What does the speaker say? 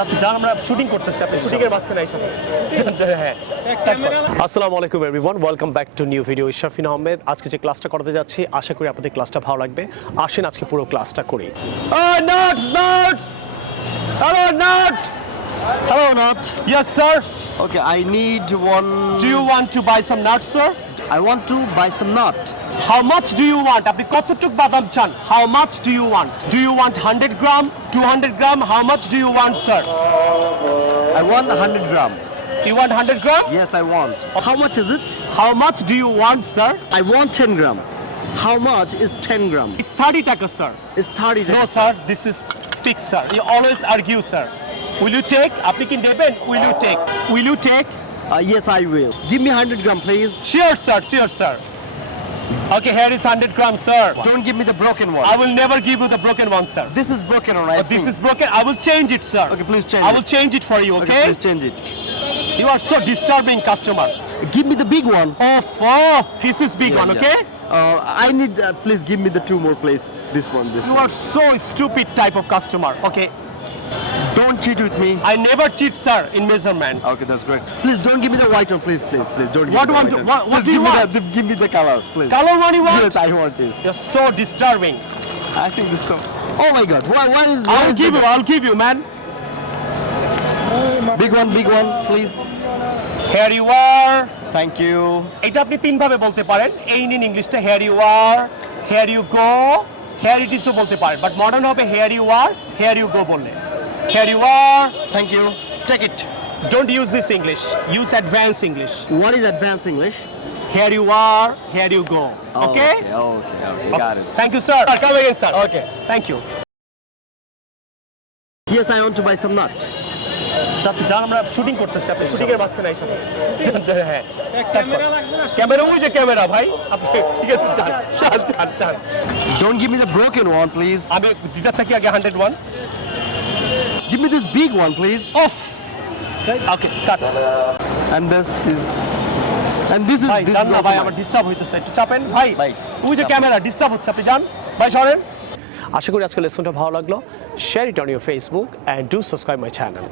আমরা শুটিং করতেছি, আপনি শুটিং এর মাঝখানে এসে হ্যাঁ। আসসালামু আলাইকুম everyone, welcome back to new video. Ishrafin Ahmed. আজকে যে ক্লাসটা করতে যাচ্ছি, আশা করি আপনাদের ক্লাসটা ভালো লাগবে। আসেন আজকে পুরো ক্লাসটা করি। Nuts! Hello, Nut! Hello, Nut. Yes, sir. Okay, I need one. Do you want to buy some nuts, sir? I want to buy some nut. How much do you want? আপনি কতটুক বাদাম চান? How much do you want? Do you want 100 gram, 200 gram? How much do you want, sir? I want 100 gram. You want 100 gram? Yes, I want. How much is it? How much do you want, sir? I want 10 gram. How much is 10 gram? It's 30 taka, sir. It's 30. No, sir. This is fixed, sir. You always argue, sir. Will you take? আপনি কি নেবেন? Will you take? Will you take? Yes, I will. Give me 100 gram, please. Sure, sir. Sure, sir. Okay, here is 100 grams, sir. Don't give me the broken one. I will never give you the broken one, sir. This is broken, alright? This is broken. I will change it, sir. Okay, please change I it. will change it for you, Okay, okay? please change it. You are so disturbing customer. Give me the big one. Oh, this is big one, okay? I need. Please give me the two more, please. This one. You are so stupid type of customer, okay? Don't cheat with me. I never cheat, sir, in measurement. Okay, that's great. Please don't give me the white one, please. Don't. Give What me the want white to- one. what Please do you give me want? Give me the color, please. Color one you want? Yes, I want this. You're so disturbing. I think this so. Oh my God! Why is? I'll give you, man. Big one, please. Here you are. Thank you. এটা আপনি তিন ভাবে বলতে পারেন। এই নিন ইংলিশটা here you are, here you go, here it is ও বলতে পারেন। বাট মডার্ন হবে here you are, here you go বললে। Here you are. Thank you. Take it. Don't use this English. Use advanced English. What is advanced English? Here you are, here you go. Okay? Okay. Got it. Thank you, sir. Come again, sir. Okay. Thank you. Yes, I want to buy some nut. আমরা shooting করতেছি, আপনি shooting এর মাঝখানে এসে হ্যাঁ। Camera ওই যে camera ভাই, আপনি ঠিক আছে চাল। Don't give me the broken one, please. আমি দিদার থেকে আগে 101। Give me this big one, please. Off. Okay, cut. And this is. ভাই This জান is না also ভাই, mine. আমার ডিস্টার্ব হইতেছে, একটু চাপেন ভাই। ভাই, ওই যে ক্যামেরা ডিস্টার্ব হচ্ছে, আপনি যান ভাই, সরেন। আশা করি আজকের লেসনটা ভালো লাগলো। Share it on your Facebook and do subscribe my channel.